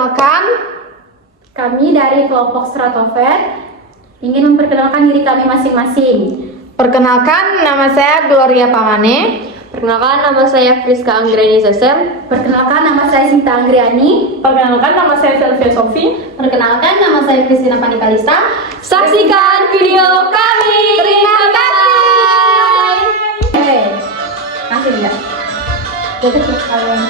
Perkenalkan, Kami dari kelompok Stratofed ingin memperkenalkan diri kami masing-masing. perkenalkan nama saya Gloria Pamane. Perkenalkan, nama saya Friska Anggreni Sesem. Perkenalkan, nama saya Sinta Anggriani. Perkenalkan, nama saya Selvia Sofi. Perkenalkan, nama saya Kristina Panikalista. Saksikan video kami. Terima kasih. Kasih enggak? Jadi kalian.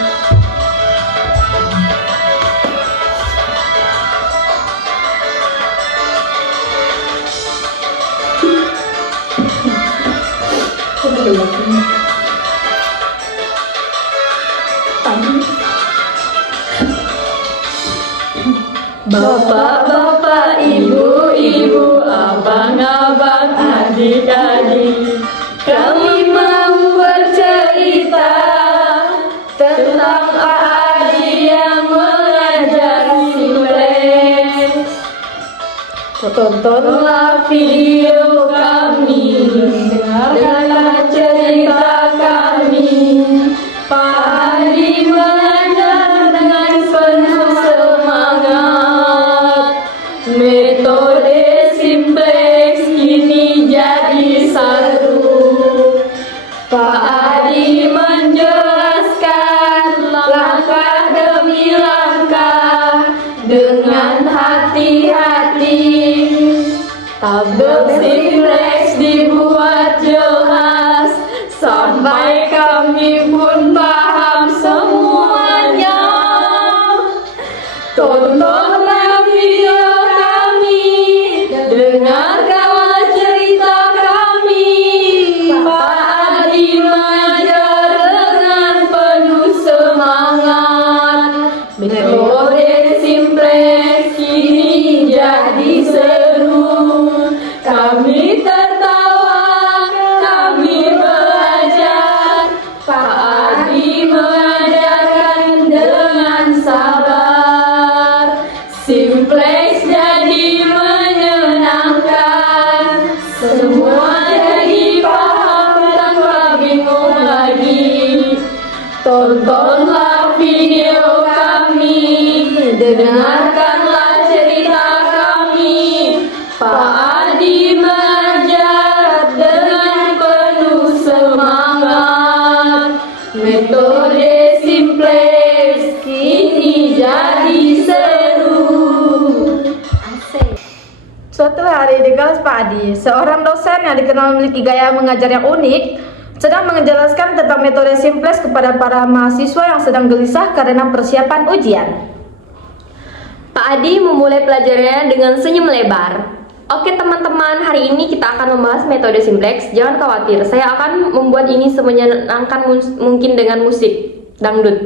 Bapak-bapak, ibu-ibu, abang-abang, adik-adik, kami mau bercerita tentang Pak Adi yang mengajar simples. Tontonlah video kami, dengarkanlah cerita kami. Pak Adi mengajar dengan penuh semangat. Metode simplex kini jadi seru. Pak Adi menjelaskan langkah demi langkah dengan hati-hati. Tabel simplex dibuat jelas sampai kami pun paham semuanya. Tontonlah video kami, dengarkanlah cerita kami. Pak Adi mengajar dengan penuh semangat. Metode simplex kini jadi seru. Kami tertawa, kami belajar. Pak Adi mengajarkan dengan sabar. Simplex jadi menyenangkan. Semua jadi paham tanpa bingung lagi. Tontonlah video kami, dengarkanlah cerita kami. Pak Adi mengajar dengan penuh semangat. Metode simplex kini jadi seru. Suatu hari di kelas Pak Adi, seorang dosen yang dikenal memiliki gaya mengajar yang unik sedang menjelaskan tentang metode simplex kepada para mahasiswa yang sedang gelisah karena persiapan ujian. Pak Adi memulai pelajarannya dengan senyum lebar. Oke teman-teman, hari ini kita akan membahas metode simplex. Jangan khawatir, saya akan membuat ini semenyenangkan mungkin dengan musik dangdut.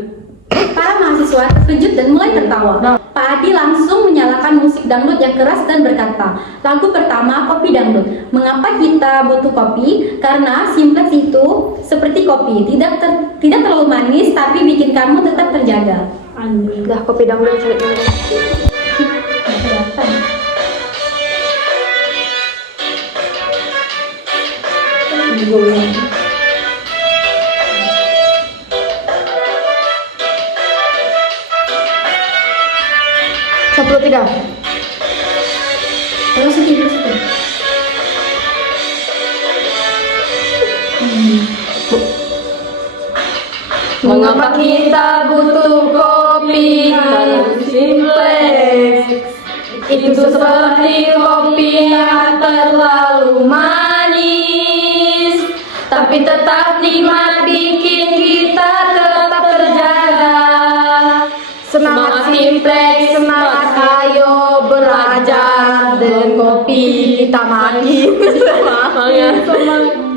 Para mahasiswa terkejut dan mulai tertawa. Pak Adi langsung menyalakan musik dangdut yang keras dan berkata, lagu pertama kopi dangdut. Mengapa kita butuh kopi? Karena simplex itu seperti kopi, tidak terlalu manis tapi bikin kamu tetap terjaga. Udah kopi dangdut cerita. Satu, tiga. Terus itu. Mengapa kita butuh kopi? Karena simplex itu seperti kopi yang terlalu manis, tapi tetap nikmat bikin kita tetap terjaga. Semangat simplex, semangat ayo belajar dan kopi kita manis.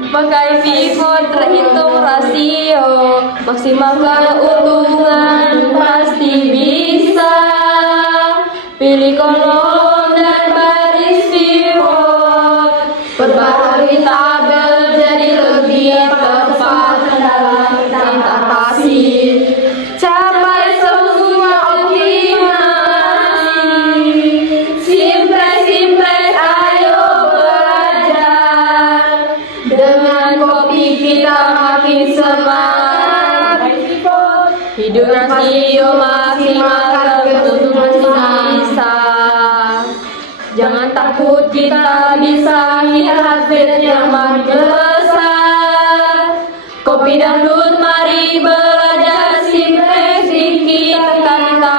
Pakai Vivo terhitung rasio, maksimal keuntungan pasti bisa. Pilih kolom dan baris pivot, perbarui tabel jadi lebih tepat dalam interpretasi. Capai semua optimasi. Simplex, ayo belajar. Dengan kopi kita makin semangat. Hidup rasio maksimalkan keuntungan. takut kita bisa lihat yang makin besar. Kopi dangdut mari belajar simplex dikit kita.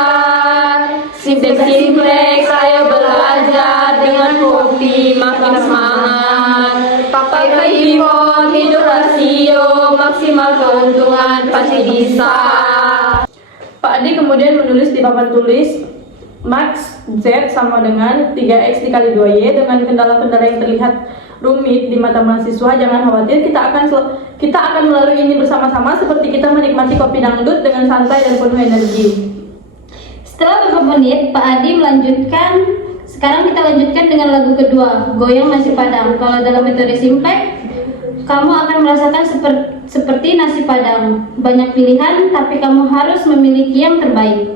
Simplex ayo belajar dengan kopi makin semangat. Pakai import hidup rasio maksimal keuntungan pasti bisa. Pak Adi kemudian menulis di papan tulis Max Z sama dengan 3X dikali 2Y dengan kendala-kendala yang terlihat rumit di mata mahasiswa. Jangan khawatir, kita akan melalui ini bersama-sama seperti kita menikmati kopi dangdut dengan santai dan penuh energi. Setelah beberapa menit, Pak Adi melanjutkan. Sekarang kita lanjutkan dengan lagu kedua, Goyang Nasi Padang. Kalau dalam metode simplex, kamu akan merasakan seperti nasi padang. Banyak pilihan, tapi kamu harus memiliki yang terbaik.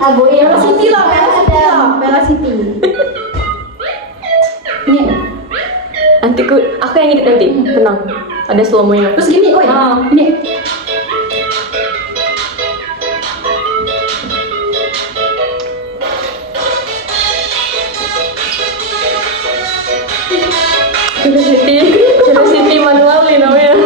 Bella City lah, Bella City. Ini, Nanti aku yang edit nanti, tenang. Ada slow mo-nya. terus gini, oh ya, ini. Curiosity manual nih namanya.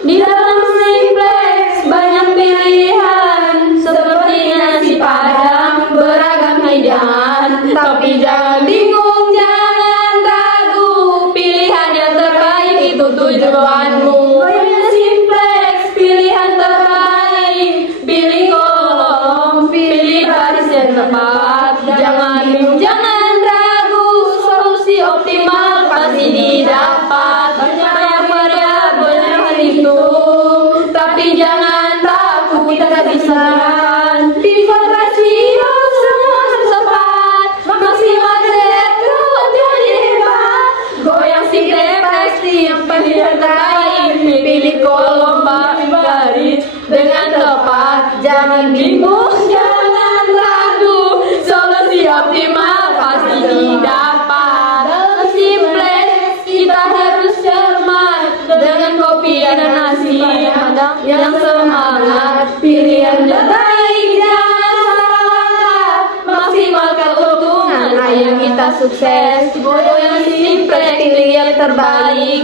Di dalam simplex banyak pilihan seperti nasi padang beragam hidangan, tapi jangan bingung, jangan ragu, pilihan yang terbaik itu tujuanmu. Simplex pilihan terbaik, pilih kolom, pilih baris yang tepat, jangan bingung, jangan ragu, solusi optimal pasti didapat. Banyak variabel yang terhitung, tapi jangan takut kita tak bisa. Pivot rasio semua harus tepat, maksimal terhitung jadi hebat. Goyang simplex yang paling terbaik, pilih kolom baris dengan tepat, jangan bingung, jangan ragu, solusi optimal pasti didapat. Dalam simplex kita harus cermat dengan kopi dan nasi padang yang semangat, pilihan terbaik jangan salah, maksimal keuntungan ayo kita sukses. Goyang simplex pilih yang terbaik.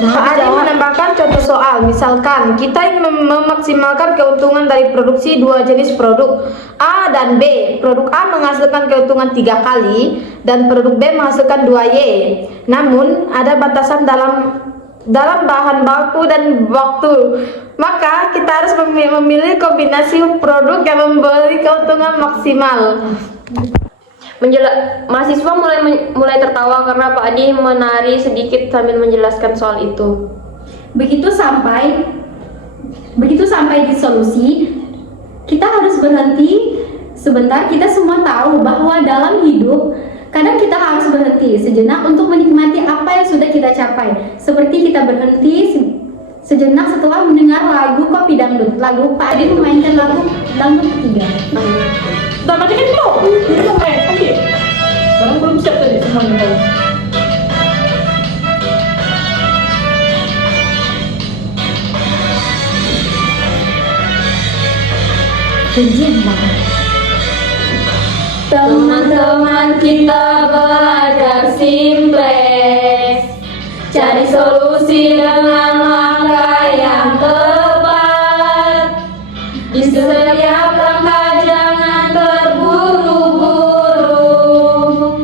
Pak Adi menambahkan contoh soal, misalkan kita ingin memaksimalkan keuntungan dari produksi dua jenis produk A dan B. Produk A menghasilkan keuntungan 3 kali dan produk B menghasilkan 2Y. Namun ada batasan dalam bahan baku dan waktu. Maka kita harus memilih kombinasi produk yang memberi keuntungan maksimal. Mahasiswa mulai tertawa karena Pak Adi menari sedikit sambil menjelaskan soal itu. Begitu sampai di solusi, kita harus berhenti sebentar. Kita semua tahu bahwa dalam hidup kadang kita harus berhenti sejenak untuk menikmati apa yang sudah kita capai. Seperti kita berhenti sejenak setelah mendengar lagu Kopi Dangdut. Lagu Pak Adi memainkan lagu dangdut ketiga. Udah mati kan belum? Belum oke. Sekarang belum siap tadi semuanya. Teman-teman kita belajar simplex, cari solusi dengan langkah yang tepat. Di setiap langkah jangan terburu-buru,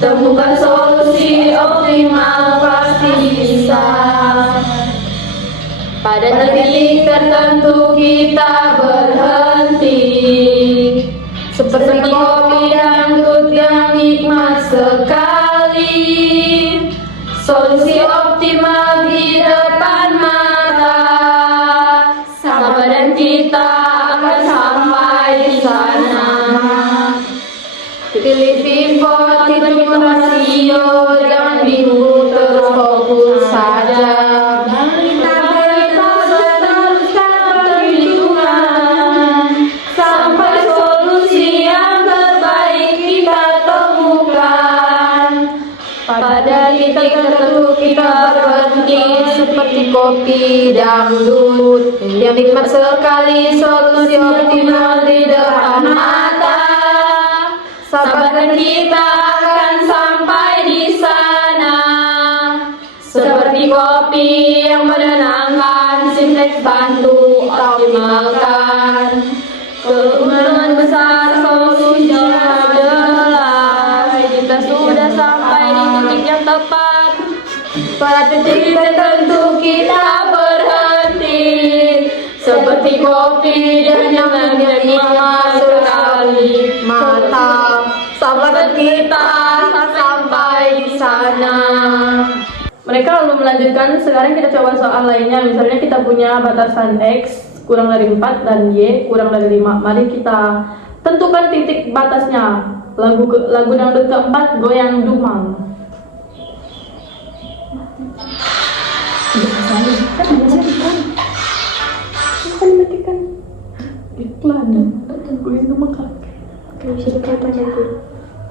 temukan solusi optimal pasti bisa. Pada titik tertentu kita berhenti, seperti kopi dangdut yang nikmat sekali. Solusi optimal di depan mata, sabar dan kita akan sampai di sana. Pilih pivot, hitung rasio, jangan bingung, terus fokus saja. Pada titik tertentu kita berhenti, seperti kopi dangdut yang nikmat sekali, solusi optimal di depan mata. Sabarkan kita akan sampai di sana. Seperti kopi yang menenangkan, Simplex bantu optimalkan. Keuntungan besar solusinya jelas jika sudah sampai di titik yang tepat. Pada titik tertentu kita berhenti, seperti kopi yang nikmat sekali mata. Sabarkan kita sampai di sana. Mereka lalu melanjutkan. Sekarang kita coba soal lainnya. Misalnya kita punya batasan X kurang dari 4 dan Y kurang dari 5. Mari kita tentukan titik batasnya. Lagu dangdut keempat, Goyang Dumang. Iklan. Goyang Dumang kan.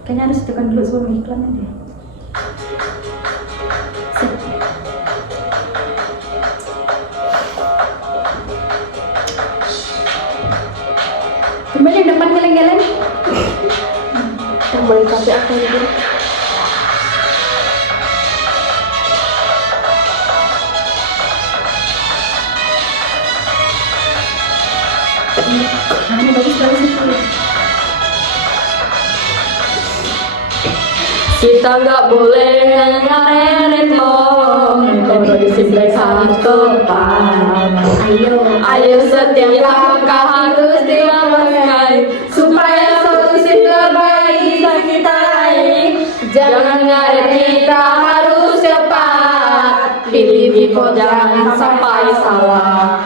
Kayaknya harus tekan dulu sebelum iklannya deh. Gimana yang depan geleng-geleng? Yang boleh capek aku ini. Ini bagus itu. Kita nggak boleh ngaret loh, metode Simplex harus tepat. Ayo setiap langkah harus dilakukan supaya solusi terbaik bisa kita raih. Jangan ngaret, kita harus cepat. Pilih pivot, jangan sampai salah.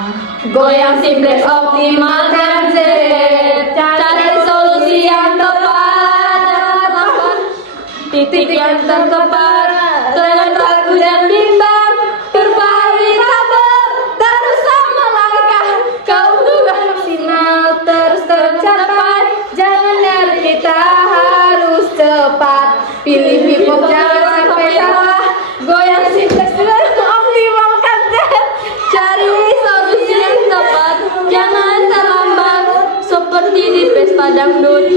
Goyang Simplex, optimalkan Z. Cari solusi yang tepat, lakukan titik yang tertepat. Jangan takut dan bimbang, berbalik kabel, teruslah melangkah. Keuntungan maksimal terus tercapai. Jangan nyari, kita harus cepat. Pilih pivot, jangan sampai salah. Goyang Simplex dengan optimalkan Z. Cari solusi yang tepat, jangan terlambat. Seperti di pesta dangdut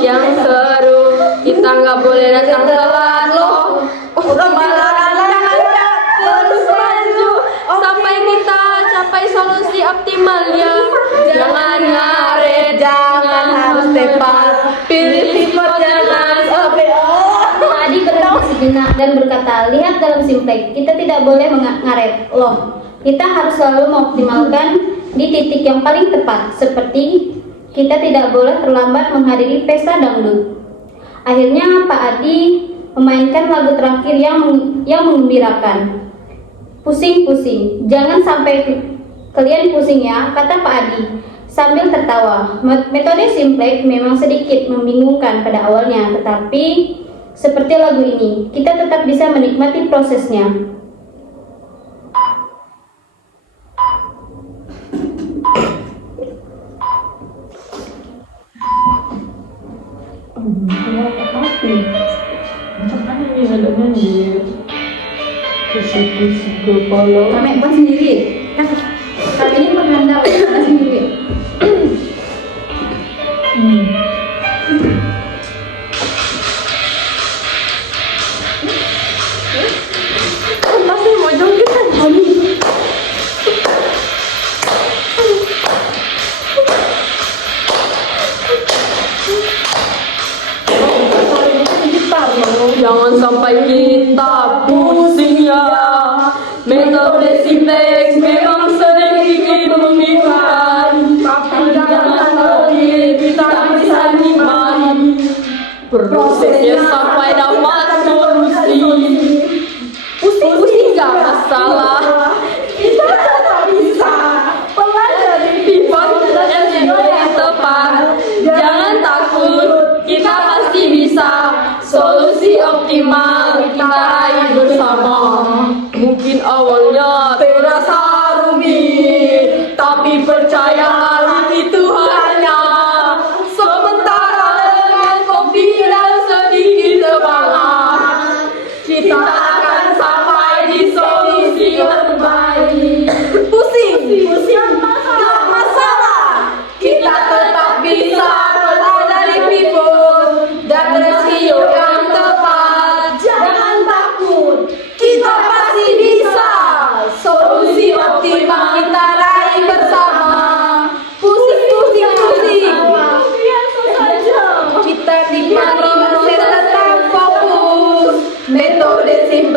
yang seru, kita nggak boleh datang telat loh. Terus maju sampai kita capai solusi optimalnya. Jangan ngaret, jangan harus tepat. Pilih pivot, jangan sampai Tadi berhenti sejenak dan berkata, lihat dalam Simplex, kita tidak boleh ngaret loh. Kita harus selalu mengoptimalkan di titik yang paling tepat, seperti kita tidak boleh terlambat menghadiri pesta dangdut. Akhirnya Pak Adi memainkan lagu terakhir yang menggembirakan. Pusing-pusing, jangan sampai kalian pusing ya, kata Pak Adi sambil tertawa. Metode Simplex memang sedikit membingungkan pada awalnya, tetapi seperti lagu ini, kita tetap bisa menikmati prosesnya. Ini adanya di kusik-kusik kepala. Kami buat sendiri. Kan kali ini mengandalkan kita sendiri. masih mau joget kan? Jangan sampai kita pusing ya. Metode Simplex memang sedikit membingungkan, tapi jangan lagi kita bisa nikmati prosesnya sampai dapat solusi. Pusing gak masalah, kita tetap bisa pelajari pivot yang tepat. Jangan takut, kita pasti bisa. Solusi optimal kita raih bersama. Mungkin awalnya terasa rumit, tapi percayalah itu hanya sementara. Dengan kopi dan sedikit semangat, kita akan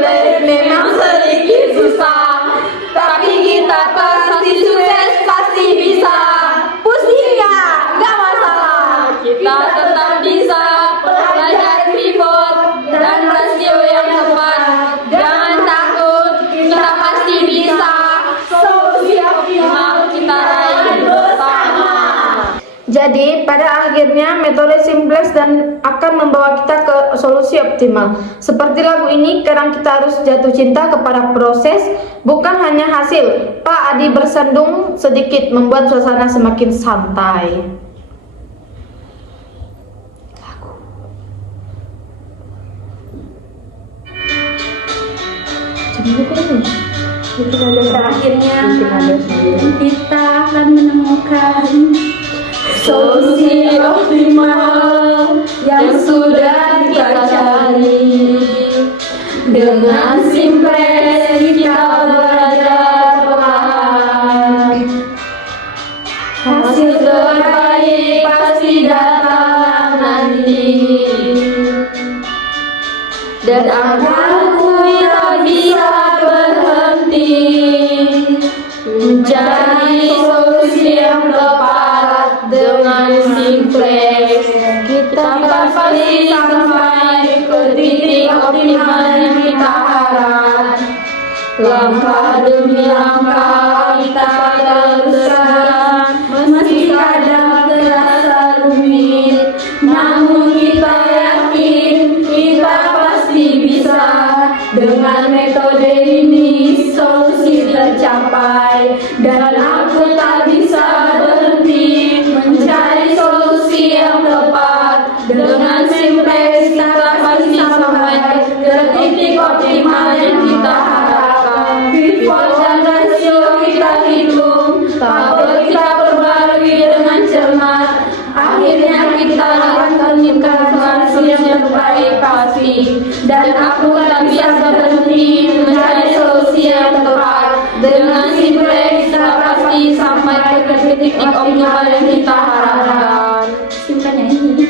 simplex memang sedikit susah, tapi kita pasti sukses, pasti bisa. Pusing nggak masalah. Kita tetap bisa belajar pivot dan rasio yang tepat. Jangan takut, kita pasti bisa. Solusi optimal kita raih bersama. Jadi pada akhirnya metode simplex dan akan membawa kita ke solusi optimal. Seperti lagu ini, kadang kita harus jatuh cinta kepada proses, bukan hanya hasil. Pak Adi bersandung sedikit membuat suasana semakin santai. Akhirnya kita akan menemukan Solusi optimal yang sudah kita cari. Dengan simplex kita belajar perlahan. Hasil terbaik pasti datang nanti. Dan aku tak bisa berhenti mencari solusi yang tepat. Dengan simplex kita pasti sampai ke titik optimal yang kita harap. Langkah demi langkah kita terus jalan, meski kadang terasa rumit, namun kita yakin kita pasti bisa. Dengan metode ini solusi tercapai, dan aku tak bisa berhenti mencari solusi yang tepat. Dengan simplex kita pasti sampai ke titik optimal yang kita harapkan. Pivot dan rasio kita hitung, tabel kita perbarui dengan cermat. Akhirnya kita akan menemukan hasil yang terbaik pasti. Dan aku tak bisa berhenti mencari solusi yang tepat. Dengan simplex kita pasti sampai ke titik optimal yang kita harapkan. simpelnya ini.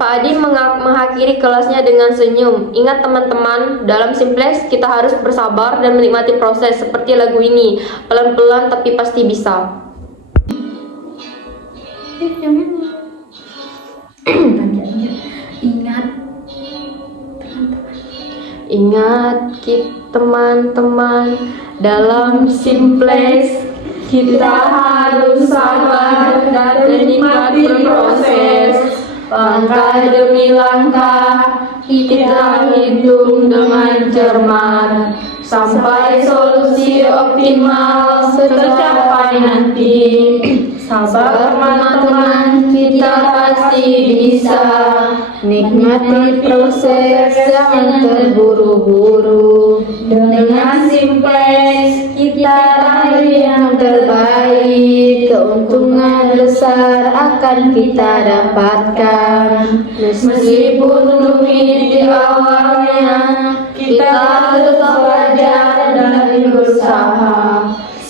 Pak Adi mengakhiri kelasnya dengan senyum. Ingat teman-teman, dalam simplex kita harus bersabar dan menikmati proses seperti lagu ini. Pelan-pelan tapi pasti bisa. Ingat Ingat teman-teman, dalam simplex kita harus sabar dan menikmati proses. Langkah demi langkah kita hitung dengan cermat, sampai solusi optimal tercapai nanti. Sabar teman-teman, kita pasti bisa. Nikmati proses, jangan terburu-buru. Dengan simplex kita raih yang terbaik. Keuntungan besar akan kita dapatkan. Meskipun rumit di awalnya, kita tetap belajar dan berusaha.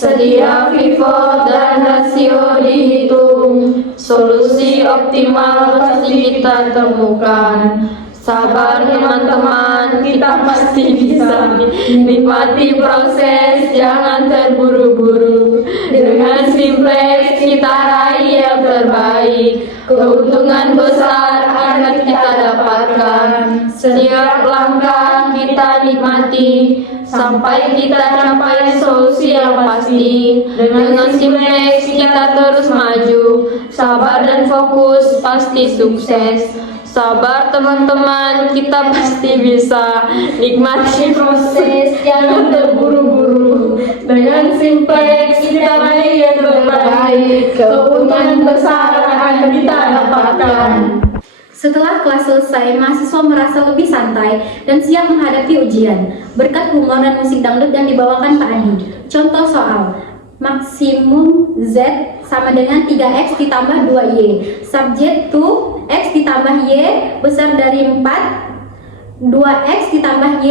Setiap pivot dan rasio dihitung, solusi optimal pasti kita temukan. Sabar teman-teman, kita pasti bisa. Nikmati proses, jangan terburu-buru. Dengan simplex kita raih yang terbaik. Keuntungan besar akan kita dapatkan. Setiap langkah kita nikmati, sampai kita capai solusi yang pasti. Dengan simplex kita terus maju. Sabar dan fokus pasti sukses. Sabar teman-teman, kita pasti bisa. Nikmati proses, jangan terburu-buru. Dengan simplex kita raih yang terbaik. Keuntungan besar akan kita dapatkan. Setelah kelas selesai, mahasiswa merasa lebih santai dan siap menghadapi ujian berkat humor dan musik dangdut yang dibawakan Pak Adi. Contoh soal maksimum Z sama dengan 3X ditambah 2Y. Subjek to X ditambah Y besar dari 4, 2X ditambah Y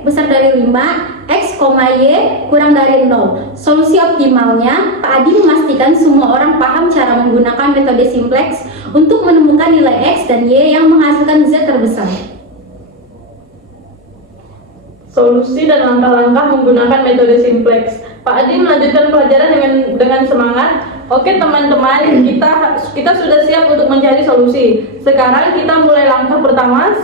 besar dari 5, X, Y kurang dari 0. Solusi optimalnya, Pak Adi memastikan semua orang paham cara menggunakan metode simplex untuk menemukan nilai X dan Y yang menghasilkan Z terbesar. solusi dan langkah-langkah menggunakan metode simplex. Pak Adi melanjutkan pelajaran dengan semangat. Oke teman-teman, kita sudah siap untuk mencari solusi. Sekarang kita mulai langkah pertama.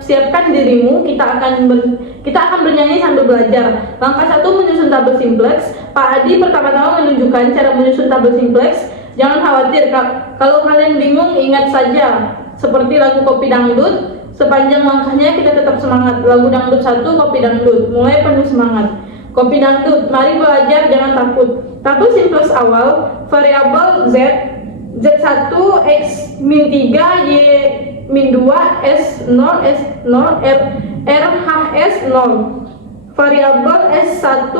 Siapkan dirimu. Kita akan bernyanyi sambil belajar. Langkah 1, menyusun tabel simplex. Pak Adi pertama-tama menunjukkan cara menyusun tabel simplex. Jangan khawatir, kalau kalian bingung, ingat saja seperti lagu Kopi Dangdut. Sepanjang langkahnya kita tetap semangat. Lagu Dangdut 1, Kopi Dangdut. Mulai penuh semangat. Kopi Dangdut, mari belajar, jangan takut. Tabel simplex awal, variabel Z1, X min 3, Y min 2, S0, S0, RHS 0. Variabel S1,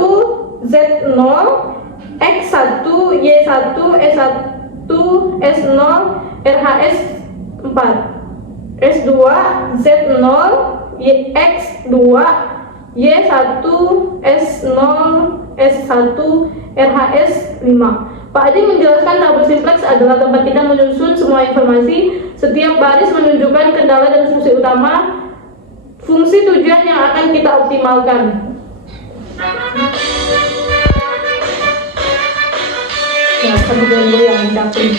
Z0, X1, Y1, S1, S0, RHS 4. S2, Z0, X2, Y1, S0, S1, RHS 5. Pak Adi menjelaskan tabel simplex adalah tempat kita menyusun semua informasi. Setiap baris menunjukkan kendala dan fungsi utama, fungsi tujuan yang akan kita optimalkan. Ya, kemudian yang mencapai.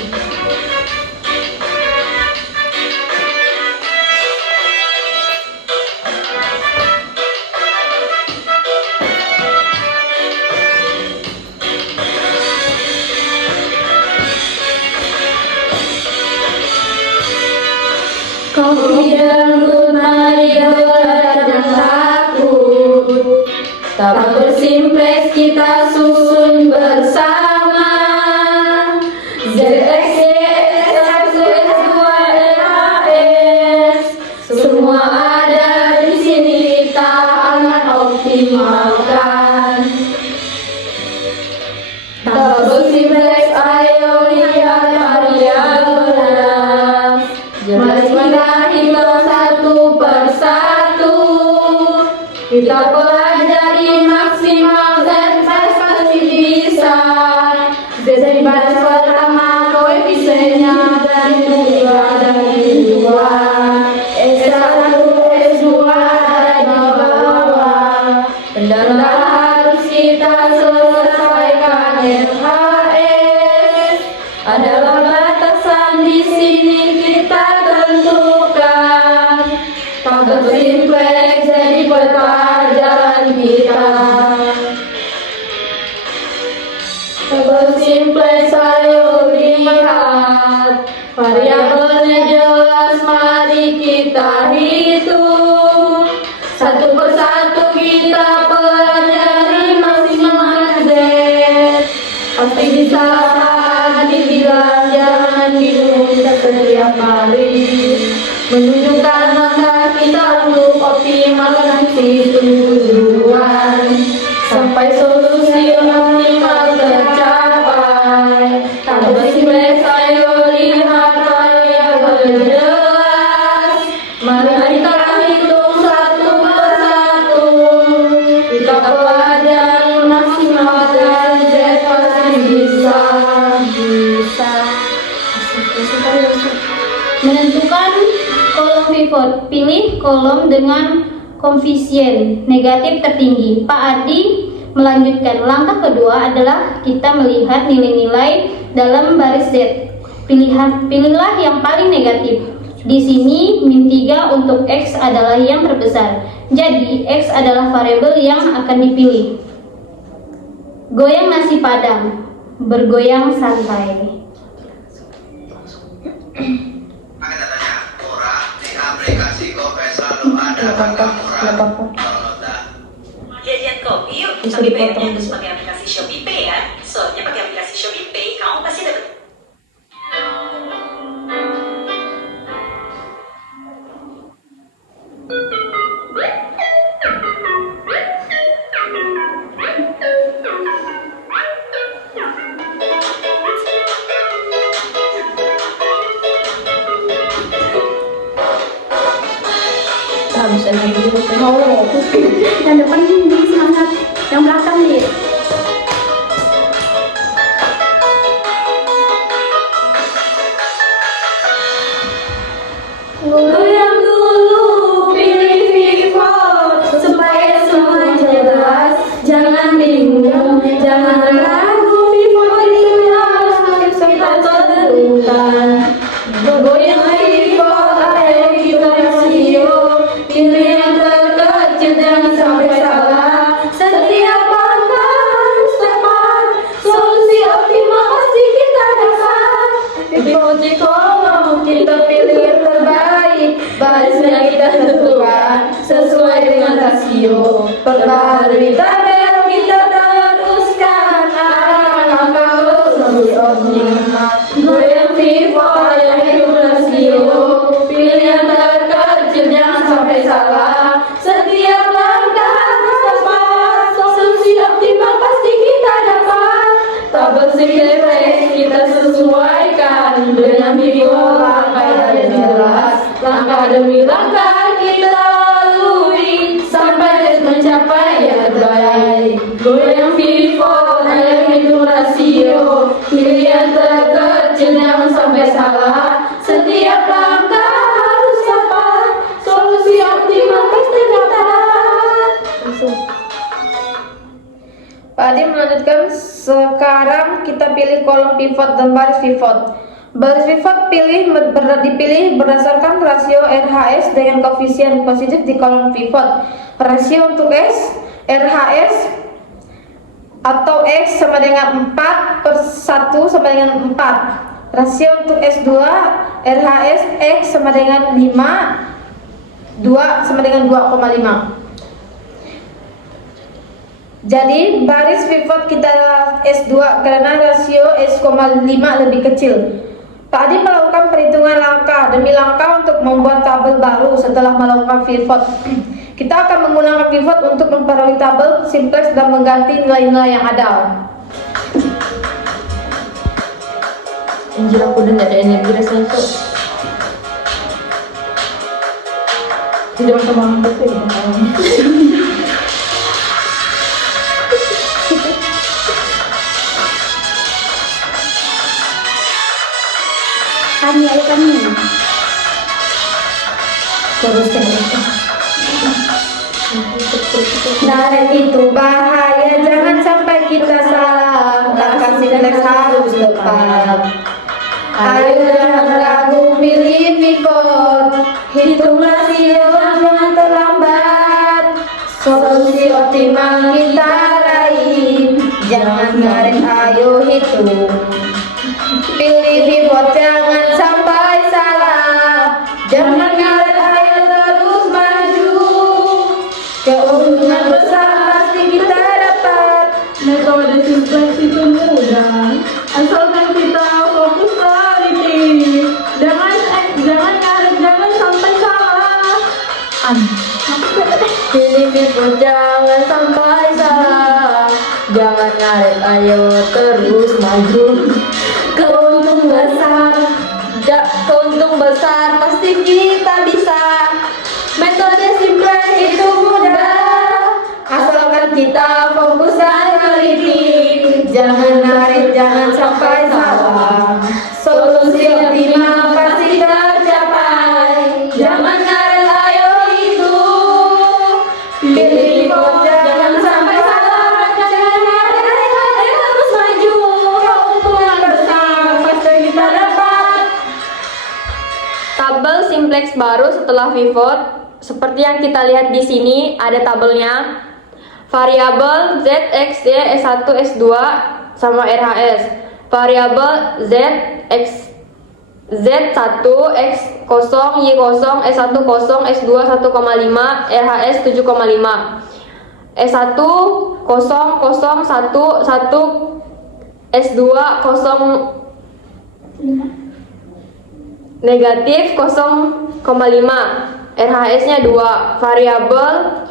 Kopi dangdut mari belajar dan takut. Tabel simplex kita susun bersama. ZX, Y1, S2, RHS, semua ada di sini, kita akan optimalkan. Tabel simplex, ayo lihat variabelnya. Mari kita hitung satu persatu. Kita pelajari maksimal dan pasti bisa. Z baris pertama koefisiennya dan juga dari 2. S1, S2 ada di bawah. Benar harus kita selesaikan. RHS adalah batasan di sini kita tentukan. Tabel simplex jadi pelajaran kita. Tabel simplex ayo lihat, variabelnya jelas, mari kita hitung. Satu persatu kita pelajari maksimal Z. Pasti bisa dibilang jangan bingung setiap hari. Menunjukkan langkah kita untuk optimalkan si tujuan sampai solusi optimal tercapai. Tabel simplex ayo lihat variabel jelas. Mari kita hitung satu persatu. Kita pelajari maksimal dan Z pasti bisa. Menentukan kolom pivot, pilih kolom dengan koefisien negatif tertinggi. Pak Adi melanjutkan. Langkah kedua adalah kita melihat nilai-nilai dalam baris Z. Pilihlah yang paling negatif. Di sini min 3 untuk X adalah yang terbesar. Jadi X adalah variabel yang akan dipilih. Goyang nasi padang, bergoyang santai. Pakai datanya murah di aplikasi GoPay selalu ada harga murah. Download dah. Jajan kopi yuk, tapi bayarnya harus pakai aplikasi Shopee Pay ya. Soalnya pakai aplikasi Shopee Pay, kamu pasti dapat. Yang depan ini semangat, yang belakang nih. Goyang dulu, pilih pivot supaya semua rasio. Perbarui tabel kita teruskan angka solusi optimal. Goyang pivot yang hidup rasio. Pilihan terkecil jangan sampai salah. Setiap langkah harus tepat. Solusi optimal pasti kita dapat. Tabel simpleks kita sesuaikan dengan pivot langkah yang jelas. Langkah demi langkah kita lalui sampai mencapai yang terbaik. Goyang pivot yang hitung rasio. Pilihan terkecil jangan sampai salah. Setiap langkah harus tepat. Solusi optimal pasti kita dapat. Pak Adi melanjutkan, sekarang kita pilih kolom pivot dan baris pivot. Baris pivot dipilih berdasarkan rasio RHS dengan koefisien positif di kolom pivot. Rasio untuk S, RHS atau X sama dengan 4/1 sama dengan 4. Rasio untuk S2, RHS X sama dengan 5, 2 sama dengan 2,5. Jadi baris pivot kita S2 karena rasio S,5 lebih kecil. Pak Adi melakukan perhitungan langkah demi langkah untuk membuat tabel baru setelah melakukan pivot. Kita akan menggunakan pivot untuk memperoleh tabel simplex dan mengganti nilai-nilai yang ada. Anjir, aku udah gak ada energi rasanya tuh. Tidak macam apa sih? Kami ayo kami. Naret itu bahaya, jangan sampai kita salah. Langkah simplex harus tepat. Ayo jangan ragu, pilih pivot. Hitung rasio, jangan terlambat. Solusi optimal kita raih. Jangan ngaret, ayo hitung. Pilih pivot, jangan sampai salah. Jangan ngaret, ayo terus maju. Keuntungan besar pasti kita dapat. Metode simplex itu mudah, asalkan kita fokus teliti. Jangan ngaret, jangan sampai salah. Pilih pivot, jangan sampai salah. Jangan ngaret, ayo terus maju. Keuntung besar pasti kita bisa. Metode simplex itu mudah, asalkan kita fokus dan teliti. Jangan ngaret, jangan sampai salah. Solusi optimal pasti tercapai. Jangan ngaret, ayo hitung. Pilih pivot, jangan sampai salah. Jangan ngaret, ayo terus maju. Keuntungan besar pasti kita dapat. Tabel simplex baru setelah pivot seperti yang kita lihat di sini, ada tabelnya. Variabel Z, X, Y, S1, S2 sama RHS. Variabel Z, X, Z1, X0, Y0, S1 0, S2 1,5, RHS 7,5. S1 0, 0, 1, 1, S2 0, negatif 0,5. RHS-nya 2. Variabel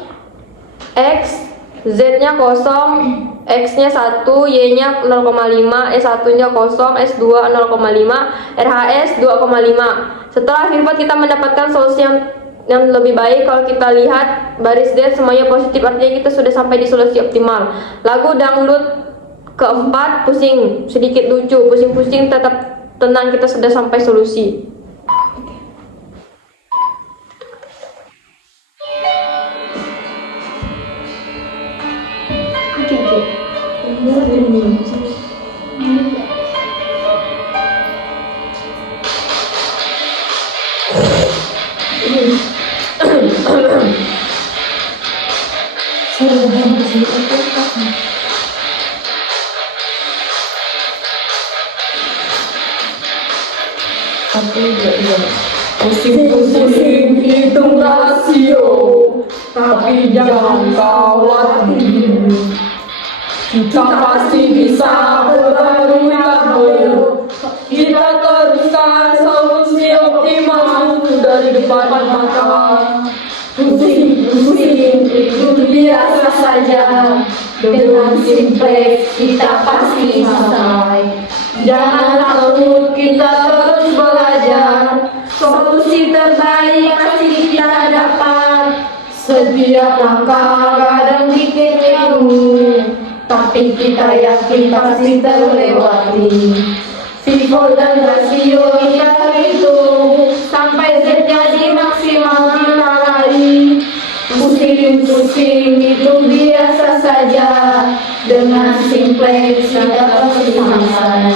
X, Z-nya 0, X-nya 1, Y-nya 0,5, S1-nya 0, S2 0,5, RHS 2,5. Setelah pivot kita mendapatkan solusi yang lebih baik. Kalau kita lihat baris D semuanya positif, artinya kita sudah sampai di solusi optimal. Lagu dangdut keempat pusing, sedikit lucu, pusing-pusing tetap tenang, kita sudah sampai solusi. Pusing-pusing hitung rasio. Tapi jangan khawatir, kita pasti bisa berbarui baru. Kita teruskan solusi optimal dari depan mata. Pusing-pusing itu biasa saja. Dengan simplex kita pasti selesai. Jangan takut, kita terus belajar. Solusi terbaik pasti kita dapat. Setiap langkah kadang bikin ilmu, tapi kita yakin pasti terlewati. Vivo dan rasio kita hitung, sampai Z jadi maksimal kita raih. Pusing-pusing itu biasa saja. Dengan simplex kita pasti selesai.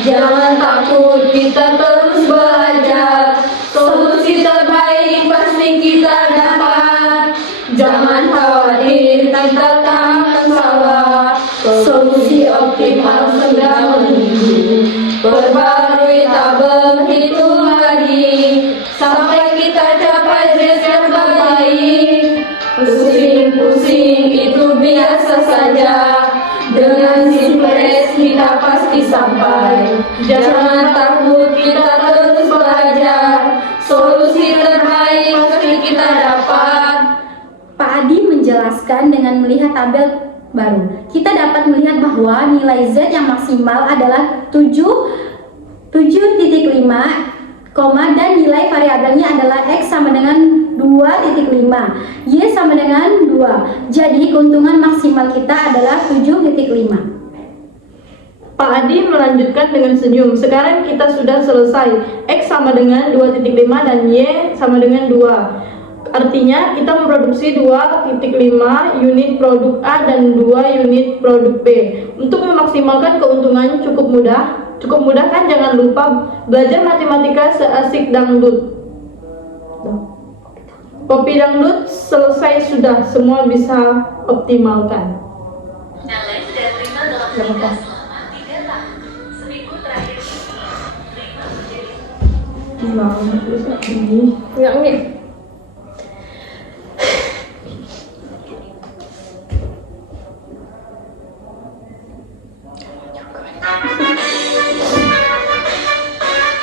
Jangan takut, kita terus belajar. Solusi terbaik pasti kita dapat. Jangan khawatir, kita tak akan salah. Solusi optimal sudah menunggu. Perbarui tak berhitung lagi, sampai kita capai Z yang terbaik. Pusing-pusing itu biasa saja. Dengan simplex kita pasti sampai. Jangan takut, kita terus belajar. Solusi terbaik pasti kita dapat. Pak Adi menjelaskan dengan melihat tabel baru. Kita dapat melihat bahwa nilai Z yang maksimal adalah 7,5, dan nilai variabelnya adalah X sama dengan 2,5, Y sama dengan 2. Jadi keuntungan maksimal kita adalah 7,5. Pak Adi melanjutkan dengan senyum. Sekarang kita sudah selesai. X sama dengan 2,5 dan Y sama dengan 2. Artinya kita memproduksi 2,5 unit produk A dan 2 unit produk B. Untuk memaksimalkan keuntungan cukup mudah kan? Jangan lupa belajar matematika seasik dangdut. Kopi dangdut selesai sudah, semua bisa optimalkan. Yang lain sudah terima dalam menikah selama 3 tahun. Seminggu terakhir terima menjadi Enggak nih.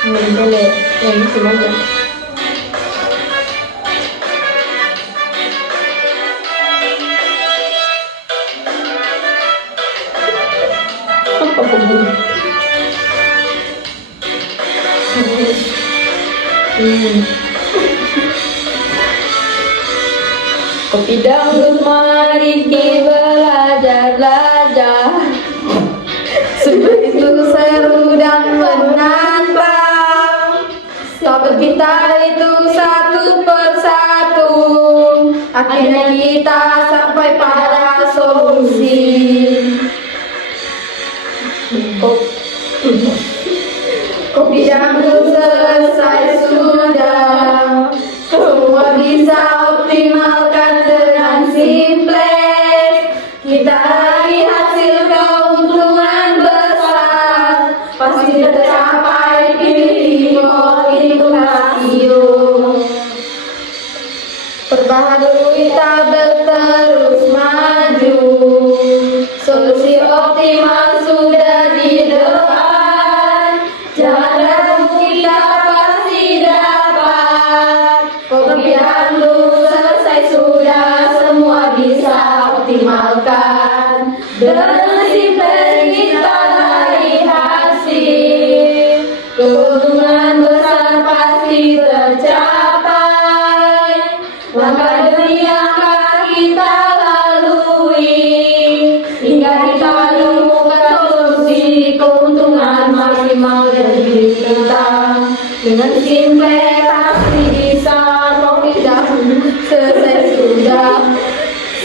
Boleh, yang di sini aja. Kopi dangdut mari kita belajar. Begitu seru dan menantang. Sahabat kita itu satu persatu. Akhirnya kita sampai pada solusi. Kopi dangdut selesai sudah. Semua bisa optimalkan dengan simplex. Kita raih hasil keuntungan besar. Pasti tercapai pilih itu rasio. Perbaharui tabel terus maju. Solusi optimal sudah di depan. Jangan ragu, kita pasti dapat. Kopi dangdut selesai sudah, semua bisa optimalkan. Dengan simplex kita raih hasil. Keuntungan besar pasti tercapai. Langkah demi langkah kita lalui, hingga kita menemukan solusi keuntungan maksimal dari diri kita. Dengan simplex pasti bisa. Kopi dangdut selesai sudah,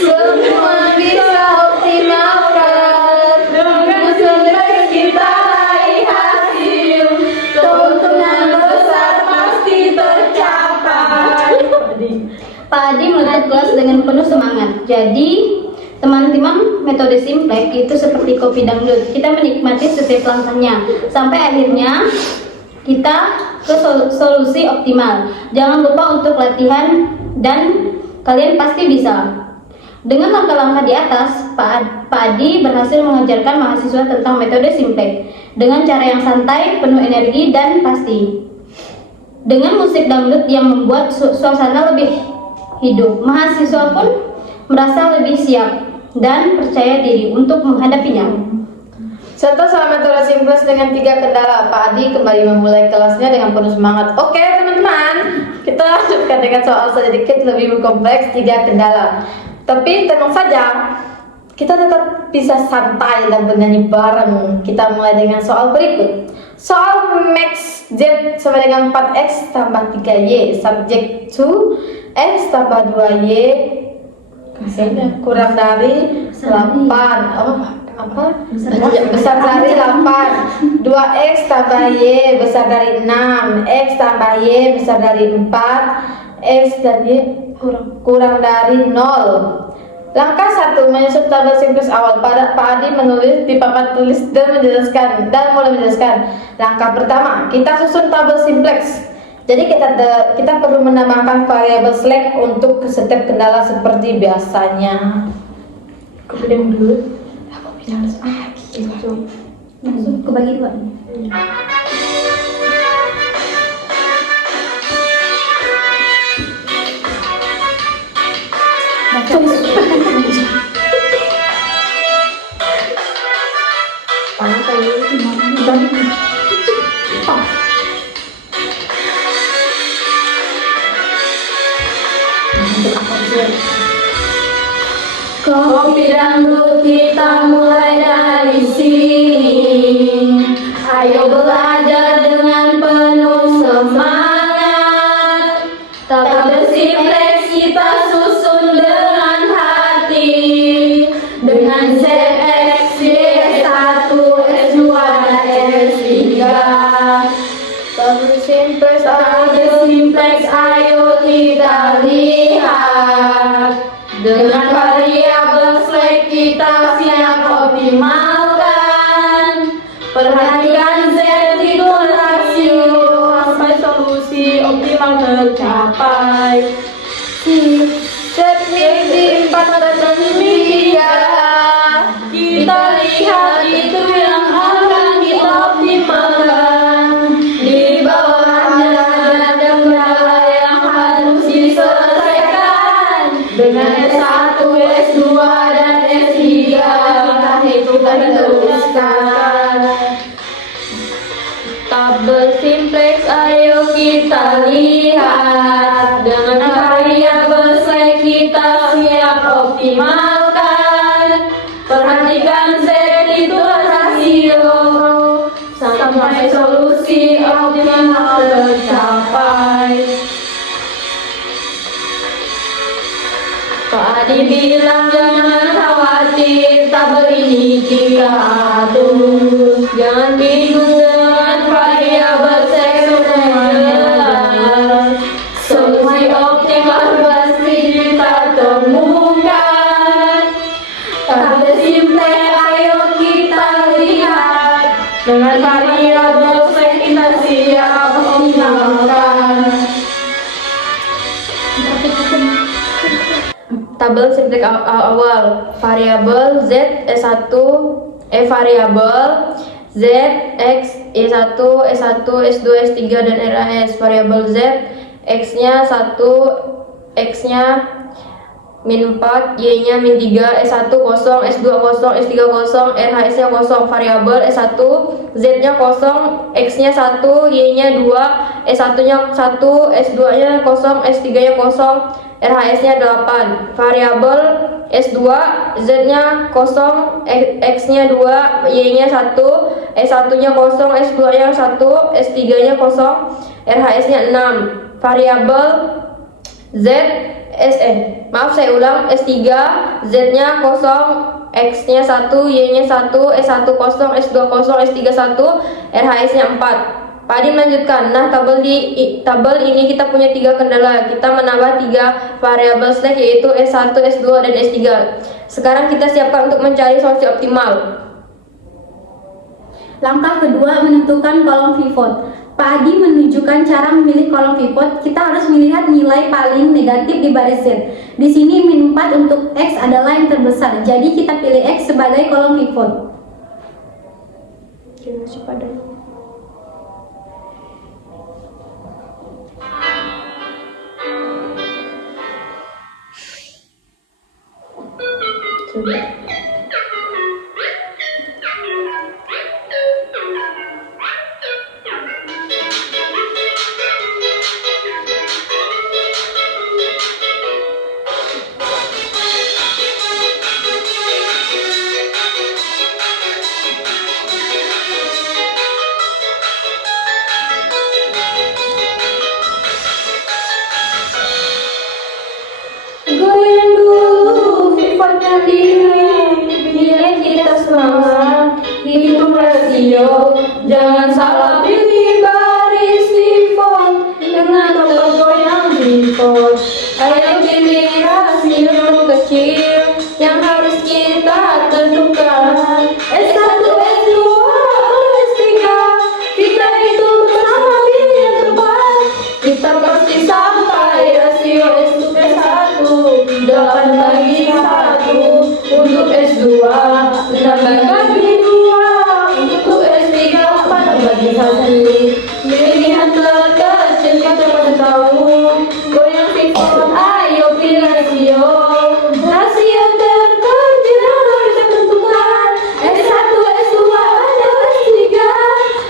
semua bisa optimalkan. Dengan simplex kita raih hasil. Keuntungan besar pasti tercapai. Pak Adi menutup kelas dengan penuh semangat. Jadi, teman-teman, metode simplex itu seperti kopi dangdut. Kita menikmati setiap langkahnya sampai akhirnya kita ke solusi optimal. Jangan lupa untuk latihan dan Kalian pasti bisa. Dengan langkah-langkah di atas, Pak Adi berhasil mengajarkan mahasiswa tentang metode simplex dengan cara yang santai, penuh energi, dan pasti. Dengan musik dangdut yang membuat suasana lebih hidup, mahasiswa pun merasa lebih siap dan percaya diri untuk menghadapinya. Contoh soal metode simplex dengan 3 kendala. Pak Adi kembali memulai kelasnya dengan penuh semangat. Oke teman-teman, kita lanjutkan dengan soal sedikit lebih kompleks, 3 kendala. Tapi tenang saja, kita tetap bisa santai dan bernyanyi bareng. Kita mulai dengan soal berikut. Soal max Z sama dengan 4x tambah 3y, subject to x tambah 2y kurang dari 8. Besar dari 8. 2x tambah y besar dari 6. X tambah y besar dari 4. X dan y kurang dari 0. Langkah 1, menyusun tabel simplex awal. Pak Adi menulis di papan tulis dan mulai menjelaskan. Langkah pertama, kita susun tabel simplex. Jadi kita perlu menambahkan variabel slack untuk setiap kendala seperti biasanya. Aku bilang dulu. Langsung kebagi 2. Kopi dangdut kita mulai dari sini. Ayo belajar dengan penuh semangat. Tabel simplex kita susun dengan hati. Dengan Z, X, Y, S1, S2, dan S3. Tabel simplex Ayo kita lihat. Dengan variabel slack kita siap optimalkan. Perhatikan Z itu rasio Sampai solusi optimal tercapai. Z di 4 dan 3. kita lihat itu yang akan kita optimalkan. Di bawahnya ada kendala yang harus diselesaikan. Dengan S1, S2, dan S3 kita hitung dan teruskan. Tabel simplex ayo kita lihat. Dengan variabel slack kita siap optimalkan. Perhatikan Z itu rasio sampai solusi optimal tercapai. Pak Adi bilang jangan khawatir, tabel ini kita atur. Jangan bingung dengan variabel semuanya. Solusi optimal pasti kita temukan. Tabel simplex ayo kita lihat. Dengan variabel slack kita siap optimalkan. Tabel simplex awal, variabel Z S1 variabel Z X E1 S1 S2 S3 dan RAS. Variabel Z X-nya 1, X-nya min 4, Y-nya min 3, S1 kosong, S2 kosong, S3 kosong, RHS-nya kosong. Variabel S1 Z-nya kosong, X-nya 1, Y-nya 2, S1-nya 1, S2-nya kosong, S3-nya kosong, RHS-nya 8. Variabel S2 Z-nya kosong, X-nya 2, Y-nya 1, S1-nya kosong, S2-nya 1, S3-nya kosong, RHS-nya 6. Variabel Z saya ulang, S3 Z-nya kosong, X-nya 1, Y-nya 1, S1 kosong, S2 kosong, S3 1, RHS-nya 4. Pak Adi melanjutkan. Nah, tabel ini kita punya 3 kendala. Kita menambah 3 variabel slack yaitu S1, S2, dan S3. Sekarang kita siapkan untuk mencari solusi optimal. Langkah kedua, menentukan kolom pivot. Pak Adi menunjukkan cara memilih kolom pivot. Kita harus melihat nilai paling negatif di baris Z. Di sini min 4 untuk X adalah yang terbesar. Jadi kita pilih X sebagai kolom pivot. Goyang dulu pivotnya biar kita semangat. Hitung rasio, jangan salah pilih baris pivot dengan total goyang pivot. Ayo pilih rasio kecil yang harus kita tentukan. S1, S2, S3, kita hitung bersama pilih yang tepat. Kita pasti sampai rasio S1 8 bagi 1 untuk S2 6 bagi 2 untuk S3 4 bagi 1. Pilihan terkecil kita pada tahu. Goyang pivot, ayo pilih rasio. Rasio terkecil yang harus ditentukan. S1, S2, dan S3.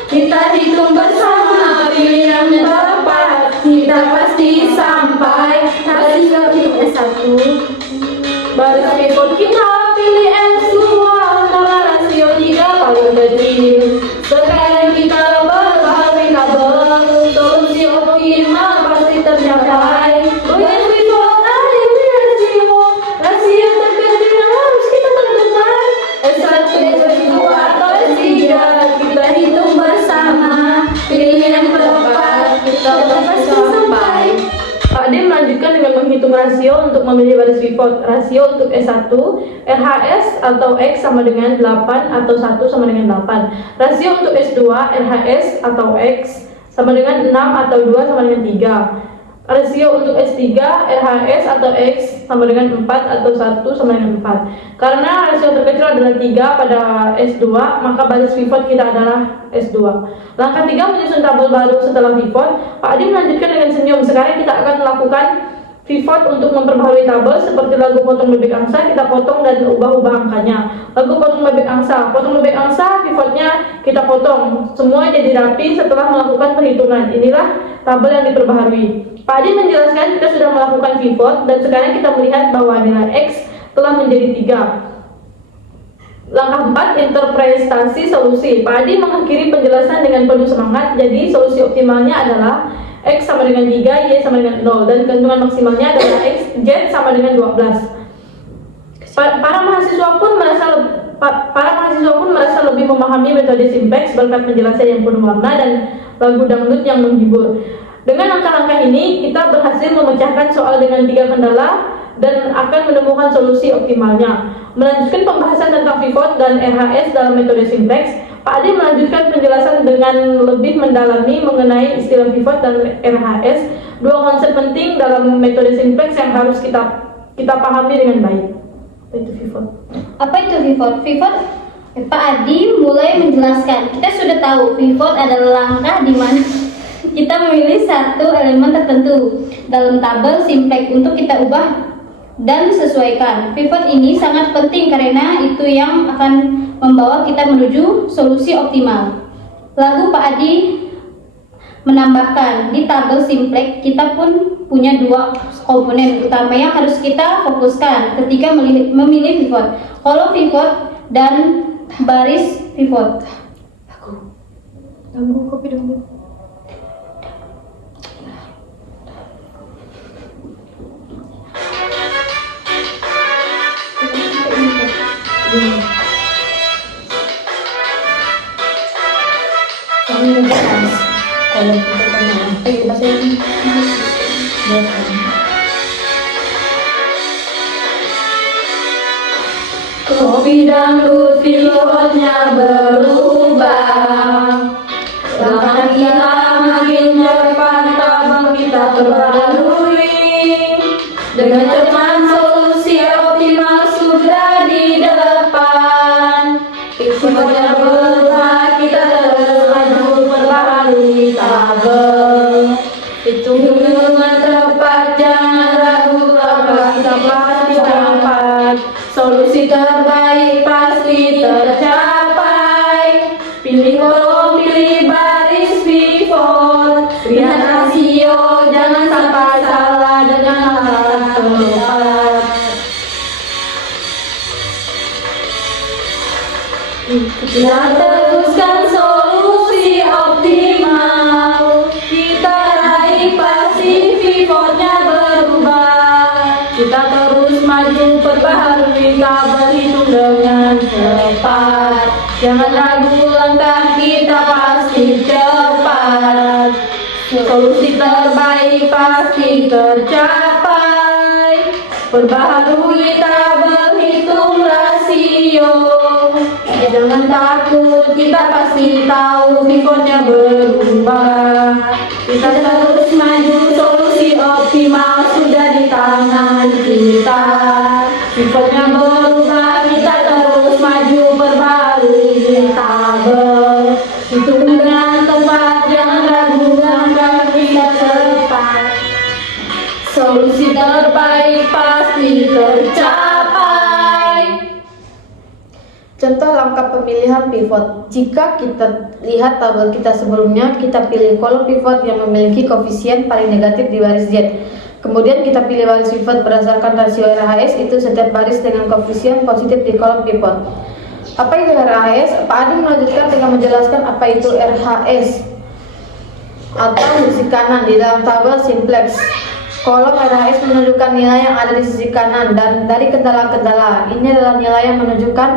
Kita hitung bersama pilih yang tepat. Kita pasti sampai rasio S1. Baris pivot kita pilih S2 karena rasio 3 paling kecil. Sekarang kita berbagai tabel, solusi optimal pasti tercapai. Goyang pivot, ayo pilih rasio. Rasio terkecil yang harus kita tentukan. S1, S2 atau S3. Kita hitung bersama pilih yang tepat. Kita pasti sampai. Pak Adi melanjutkan dengan menghitung rasio untuk memilih baris pivot. Rasio untuk S1, RHS atau X sama dengan 8 atau 1 sama dengan 8. Rasio untuk S2, RHS atau X sama dengan 6 atau 2 sama dengan 3. Rasio untuk S3, RHS atau X sama dengan 4 atau 1 sama dengan 4. Karena rasio terkecil adalah 3 pada S2, maka baris pivot kita adalah S2. Langkah 3 menyusun tabel baru setelah pivot. Pak Adi melanjutkan dengan senyum. Sekarang kita akan melakukan pivot untuk memperbaharui tabel seperti lagu potong bebek angsa. Kita potong dan ubah-ubah angkanya. Lagu potong bebek angsa, pivotnya kita potong. Semua jadi rapi setelah melakukan perhitungan. Inilah tabel yang diperbaharui. Pak Adi menjelaskan kita sudah melakukan pivot dan sekarang kita melihat bahwa nilai X telah menjadi 3. Langkah 4, interpretasi solusi. Pak Adi mengakhiri penjelasan dengan penuh semangat. Jadi solusi optimalnya adalah X sama dengan 3, Y sama dengan 0, dan keuntungan maksimalnya adalah X, Z sama dengan 12. Para mahasiswa pun merasa lebih memahami metode simplex berkat penjelasan yang penuh makna dan lagu dangdut yang menghibur. Dengan langkah-langkah ini, kita berhasil memecahkan soal dengan 3 kendala dan akan menemukan solusi optimalnya. Melanjutkan pembahasan tentang pivot dan RHS dalam metode simplex, Pak Adi melanjutkan penjelasan dengan lebih mendalami mengenai istilah pivot dan RHS, dua konsep penting dalam metode simplex yang harus kita pahami dengan baik. Apa itu pivot? Apa itu pivot? Pivot, Pak Adi mulai menjelaskan. Kita sudah tahu pivot adalah langkah di mana kita memilih satu elemen tertentu dalam tabel simplex untuk kita ubah dan sesuaikan. Pivot ini sangat penting karena itu yang akan membawa kita menuju solusi optimal. Lalu Pak Adi menambahkan, di tabel simplex kita pun punya 2 komponen utama yang harus kita fokuskan ketika memilih pivot. Kolom pivot dan baris pivot. Lagu kopi dulu. Kopi dangdut pivotnya berubah. Langkah kita Solusi terbaik pasti tercapai. Pilih kolom, pilih baris pivot. Lihat rasio, jangan sampai salah dengan hal tepat. Kita teruskan solusi optimal. Kita raih pasti pivotnya berubah. Kita terus maju perbaharui tabel hitung dengan cepat. Jangan ragu langkah kita pasti cepat. Solusi terbaik pasti tercapai. Perbaharui tabel hitung rasio. Jangan takut, kita pasti tahu pivotnya berubah. Kita terus maju, solusi optimal sudah di tangan kita. Pivotnya berubah, kita terus maju, perbarui tabel. Hitung dengan tepat, jangan ragu, langkah kita cepat. Solusi terbaik pasti tercapai. Contoh langkah pemilihan pivot. Jika kita lihat tabel kita sebelumnya, kita pilih kolom pivot yang memiliki koefisien paling negatif di baris Z. Kemudian kita pilih baris pivot berdasarkan rasio RHS, itu setiap baris dengan koefisien positif di kolom pivot. Apa itu RHS? Pak Adi melanjutkan dengan menjelaskan apa itu RHS atau sisi kanan di dalam tabel simplex. Kolom RHS menunjukkan nilai yang ada di sisi kanan dan dari kendala-kendala. Ini adalah nilai yang menunjukkan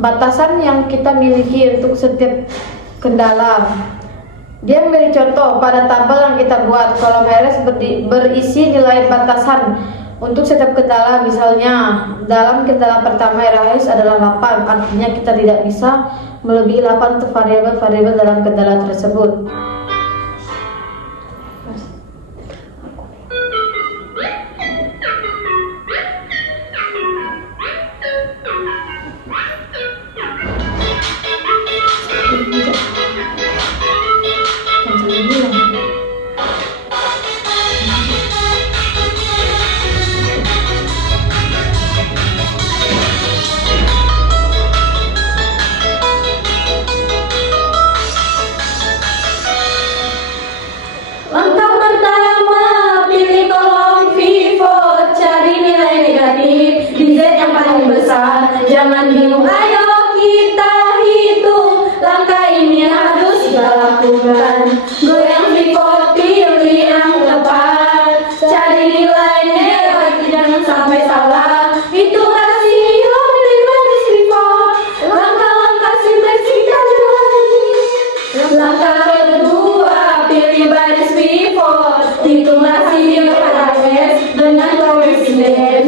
batasan yang kita miliki untuk setiap kendala. Dia memberi contoh pada tabel yang kita buat. Kolom RHS berisi nilai batasan untuk setiap kendala. Misalnya dalam kendala pertama RHS adalah 8, artinya kita tidak bisa melebihi 8 untuk variabel-variabel dalam kendala tersebut. Langkah pertama, pilih kolom pivot, cari nilai negatif di Z yang paling besar. Jangan bingung, ayo kita hitung. Langkah ini harus kita lakukan. Goyang pivot, pilih yang tepat. Cari nilai negatif, jangan sampai salah. Hitung rasio, pilih baris pivot. Langkah-langkah simplex kita jalani. Langkah kedua, pilih baris pivot. Hitung rasio RHS dengan koefisien.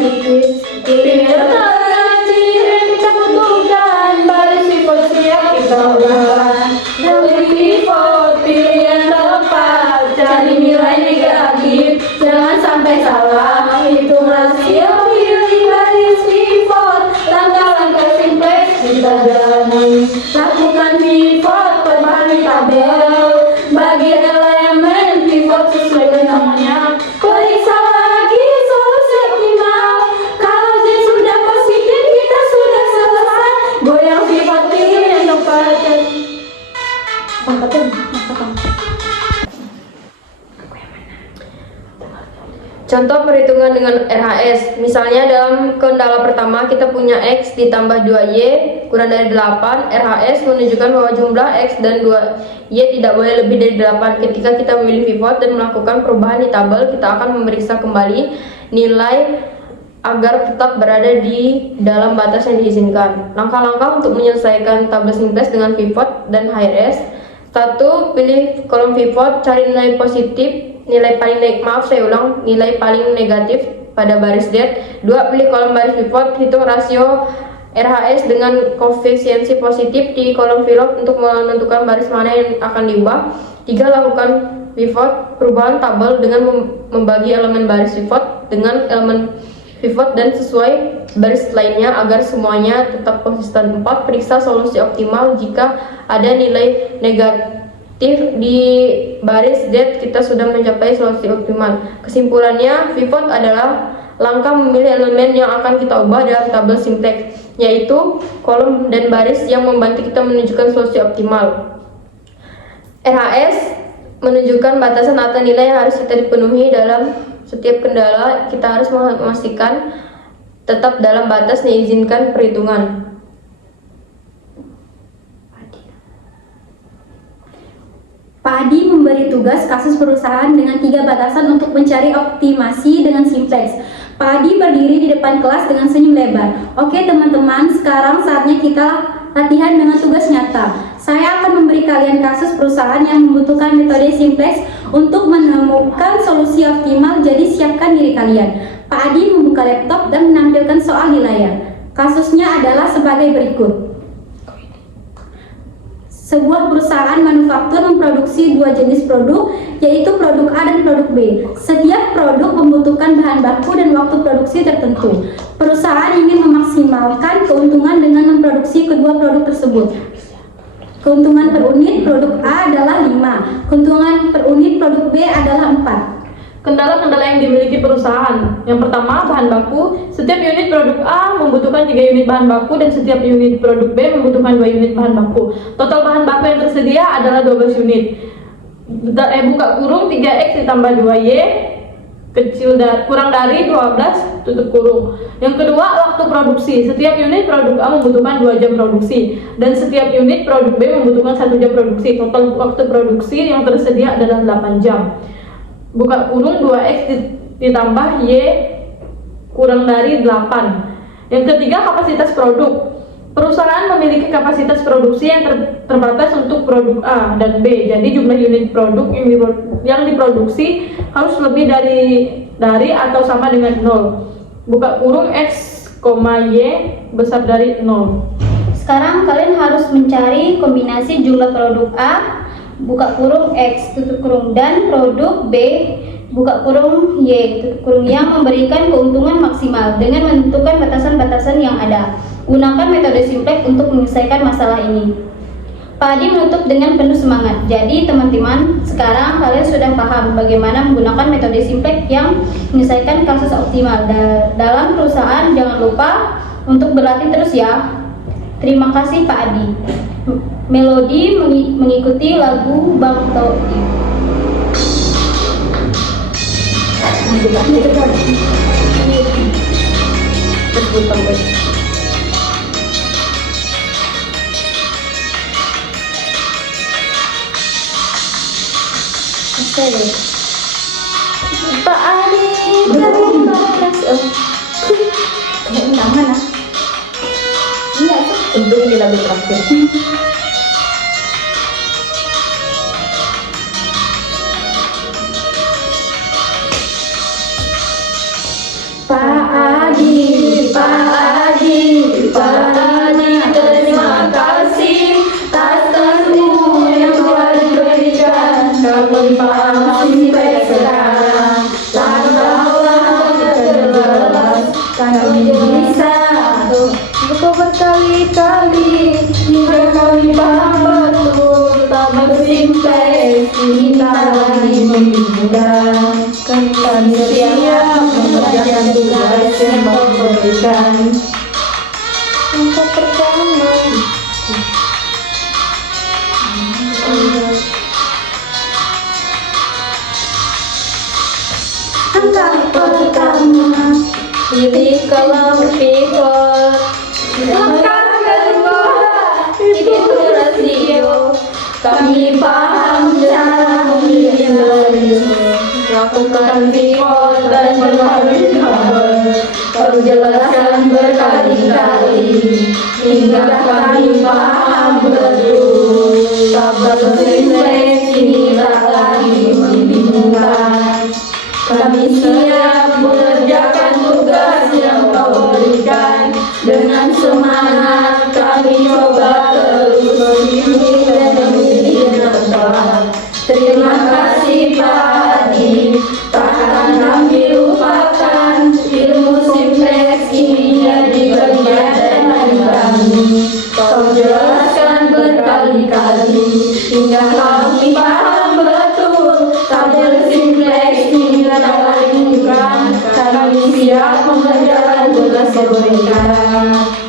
Pilih alternatif yang kita butuhkan. Baris pivot siap kita ubah. Pilih pivot, pilih yang tepat. Cari nilai negatif, jangan sampai salah. Hitung rasio, pilih baris pivot. Langkah-langkah simplex kita jalani. Lakukan pivot, perbarui tabel. Bagi elemen pivot sesuai dengan namanya. Periksa lagi solusi optimal. Kalau Z sudah positif, kita sudah selesai. Goyang pivot, pilih yang tepat. Contoh perhitungan dengan RHS. Misalnya dalam kendala pertama kita punya X ditambah 2Y kurang dari 8. RHS menunjukkan bahwa jumlah X dan 2Y tidak boleh lebih dari 8. Ketika kita memilih pivot dan melakukan perubahan di tabel, kita akan memeriksa kembali nilai agar tetap berada di dalam batas yang diizinkan. Langkah-langkah untuk menyelesaikan tabel simplex dengan pivot dan HRS. 1. Pilih kolom pivot, cari nilai positif. Nilai paling negatif pada baris Z. 2. Pilih kolom baris pivot, hitung rasio RHS dengan koefisiensi positif di kolom pivot untuk menentukan baris mana yang akan diubah. 3. Lakukan pivot, perubahan tabel dengan membagi elemen baris pivot dengan elemen pivot dan sesuai baris lainnya agar semuanya tetap konsisten. 4. Periksa solusi optimal. Jika ada nilai negatif di baris Z, kita sudah mencapai solusi optimal. Kesimpulannya, pivot adalah Langkah memilih elemen yang akan kita ubah dalam tabel simplex, yaitu kolom dan baris yang membantu kita menunjukkan solusi optimal. RHS menunjukkan batasan atau nilai yang harus kita dipenuhi dalam setiap kendala. Kita harus memastikan tetap dalam batas yang diizinkan perhitungan. Pak Adi memberi tugas kasus perusahaan dengan 3 batasan untuk mencari optimasi dengan simplex. Pak Adi berdiri di depan kelas dengan senyum lebar. Oke teman-teman, sekarang saatnya kita latihan dengan tugas nyata. Saya akan memberi kalian kasus perusahaan yang membutuhkan metode simplex untuk menemukan solusi optimal, jadi siapkan diri kalian. Pak Adi membuka laptop dan menampilkan soal di layar. Kasusnya adalah sebagai berikut. Sebuah perusahaan manufaktur memproduksi 2 jenis produk, yaitu produk A dan produk B. Setiap produk membutuhkan bahan baku dan waktu produksi tertentu. Perusahaan ingin memaksimalkan keuntungan dengan memproduksi kedua produk tersebut. Keuntungan per unit produk A adalah 5, keuntungan per unit produk B adalah 4. Kendala-kendala yang dimiliki perusahaan. Yang pertama, bahan baku. Setiap unit produk A membutuhkan 3 unit bahan baku dan setiap unit produk B membutuhkan 2 unit bahan baku. Total bahan baku yang tersedia adalah 12 unit. Buka kurung 3X ditambah 2Y kurang dari 12 tutup kurung. Yang kedua, waktu produksi. Setiap unit produk A membutuhkan 2 jam produksi dan setiap unit produk B membutuhkan 1 jam produksi. Total waktu produksi yang tersedia adalah 8 jam. Buka kurung 2X ditambah Y kurang dari 8. Yang ketiga, kapasitas produk. Perusahaan memiliki kapasitas produksi yang terbatas untuk produk A dan B. Jadi jumlah unit produk yang diproduksi harus lebih dari atau sama dengan 0. Buka kurung X, Y besar dari 0. Sekarang kalian harus mencari kombinasi jumlah produk A, buka kurung X, tutup kurung, dan produk B, buka kurung Y, tutup kurung, yang memberikan keuntungan maksimal dengan menentukan batasan-batasan yang ada. Gunakan metode simplex untuk menyelesaikan masalah ini. Pak Adi menutup dengan penuh semangat. Jadi teman-teman, sekarang kalian sudah paham bagaimana menggunakan metode simplex yang menyelesaikan kasus optimal. Dalam perusahaan jangan lupa untuk berlatih terus ya. Terima kasih Pak Adi. Melodi mengikuti lagu Bang Taufik. Pak Adi, Undangan ah. Iya tuh. tentu ini lagu terakhir. Pak Adi, terima kasih atas ilmu yang telah diberikan. Kami paham sampai sekarang. Langkah-langkah terbatas kami bisa untuk berkali-kali hingga kami paham betul tabel simplex kita lagi membingungkan. Kami siap mengerjakan tugas yang memberikan. Langkah pertama, Titik kolom pivot. Langkah kedua, titik rasio. Kami paham cara memilih. Lakukan pivot dan melalui tabel. Perlu jelaskan berkali-kali hingga kami paham betul. Tabel simplex ini tak lagi membingungkan. Kami siap mengerjakan tugas yang kau berikan. Dengan semangat kami coba terus memilih dan memilih yang tepat. Terima kasih Pak Adi, takkan kami lupakan. Ilmu simplex ini jadi bagian dari kami. Kau jelaskan berkali-kali hingga siap pembelajaran tugas yang berikan.